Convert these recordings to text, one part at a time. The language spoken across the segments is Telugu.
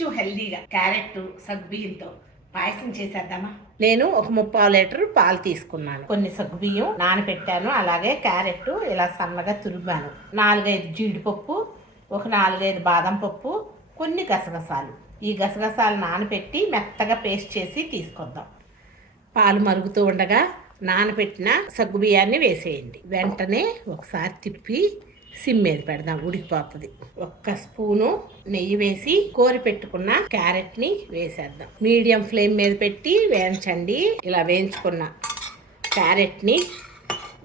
కొంచెం హెల్దీగా క్యారెట్ సగ్గుబియ్యంతో పాయసం చేసేద్దామా. నేను ఒక 3/4 లీటర్ పాలు తీసుకున్నాను, కొన్ని సగ్గుబియ్యం నానబెట్టాను, అలాగే క్యారెట్ ఇలా సన్నగా తురిమాను, 4-5 జీడిపప్పు, ఒక 4-5 బాదం పప్పు, కొన్ని గసగసాలు. ఈ గసగసాలు నానబెట్టి మెత్తగా పేస్ట్ చేసి తీసుకొద్దాం. పాలు మరుగుతూ ఉండగా నానబెట్టిన సగ్గుబియ్యాన్ని వేసేయండి. వెంటనే ఒకసారి తిప్పి సిమ్ మీద పెడదాం, ఉడికిపోతుంది. 1 స్పూను నెయ్యి వేసి కోరి పెట్టుకున్న క్యారెట్ని వేసేద్దాం. మీడియం ఫ్లేమ్ మీద పెట్టి వేయించండి. ఇలా వేయించుకున్న క్యారెట్ని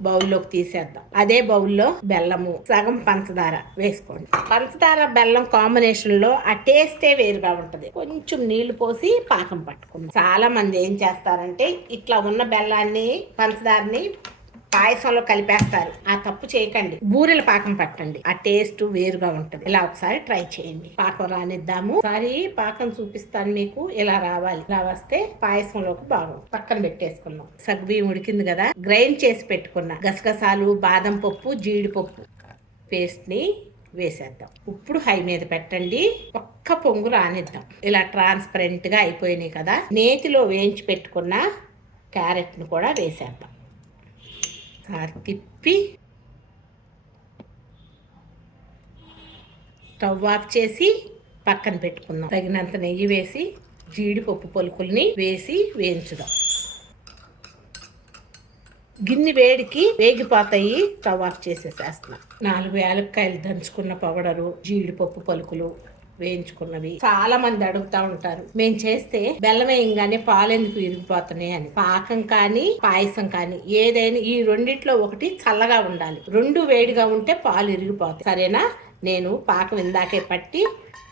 బౌల్లోకి తీసేద్దాం. అదే బౌల్లో బెల్లము, సగం పంచదార వేసుకోండి. పంచదార బెల్లం కాంబినేషన్లో ఆ టేస్టే వేరుగా ఉంటుంది. కొంచెం నీళ్లు పోసి పాకం పట్టుకుందాం. చాలా మంది ఏం చేస్తారంటే ఇట్లా ఉన్న బెల్లాన్ని పంచదారని పాయసంలో కలిపేస్తారు. ఆ తప్పు చేయకండి, బూరెల పాకం పట్టండి, ఆ టేస్ట్ వేరుగా ఉంటుంది. ఇలా ఒకసారి ట్రై చేయండి. పాకం రానిద్దాము. ఒకసారి పాకం చూపిస్తాను మీకు. ఇలా రావాలి. ఇలా వస్తే పాయసంలోకి బాగుంది. పక్కన పెట్టేసుకున్నాం. సగ్గుబియ్యం ఉడికింది కదా, గ్రైండ్ చేసి పెట్టుకున్న గసగసాలు, బాదం పప్పు, జీడిపప్పు పేస్ట్ ని వేసేద్దాం. ఇప్పుడు హై మీద పెట్టండి. ఒక్క పొంగు రానిద్దాం. ఇలా ట్రాన్స్పరెంట్ గా అయిపోయినాయి కదా, నేతిలో వేయించి పెట్టుకున్న క్యారెట్ ను కూడా వేసేద్దాం. తిప్పి స్టవ్ ఆఫ్ చేసి పక్కన పెట్టుకుందాం. తగినంత నెయ్యి వేసి జీడిపప్పు పలుకుల్ని వేసి వేయించుదాం. గిన్నె వేడికి వేగిపోతాయి. Stove off చేసేసేస్తున్నాం. 4 యాలక్కాయలు దంచుకున్న పౌడరు, జీడిపప్పు పలుకులు వేయించుకున్నవి. చాలా మంది అడుగుతా ఉంటారు, మేము చేస్తే బెల్లం వేయంగానే పాలు ఎందుకు విరిగిపోతున్నాయి అని. పాకం కానీ పాయసం కానీ ఏదైనా ఈ రెండిట్లో ఒకటి చల్లగా ఉండాలి. 2 వేడిగా ఉంటే పాలు విరిగిపోతాయి. సరేనా? నేను పాకం ఇందాకే పట్టి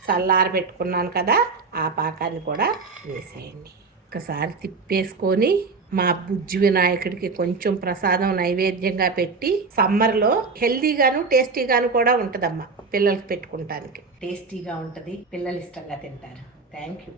చల్లారబెట్టుకున్నాను కదా, ఆ పాకాన్ని కూడా వేసేయండి. ఒకసారి తిప్పేసుకొని మా బుజ్జి వినాయకుడికి కొంచెం ప్రసాదం నైవేద్యంగా పెట్టి, సమ్మర్లో హెల్దీగాను టేస్టీగాను కూడా ఉంటుందమ్మా. పిల్లలకి పెట్టుకుంటానికి టేస్టీగా ఉంటుంది, పిల్లలు ఇష్టంగా తింటారు. Thank you.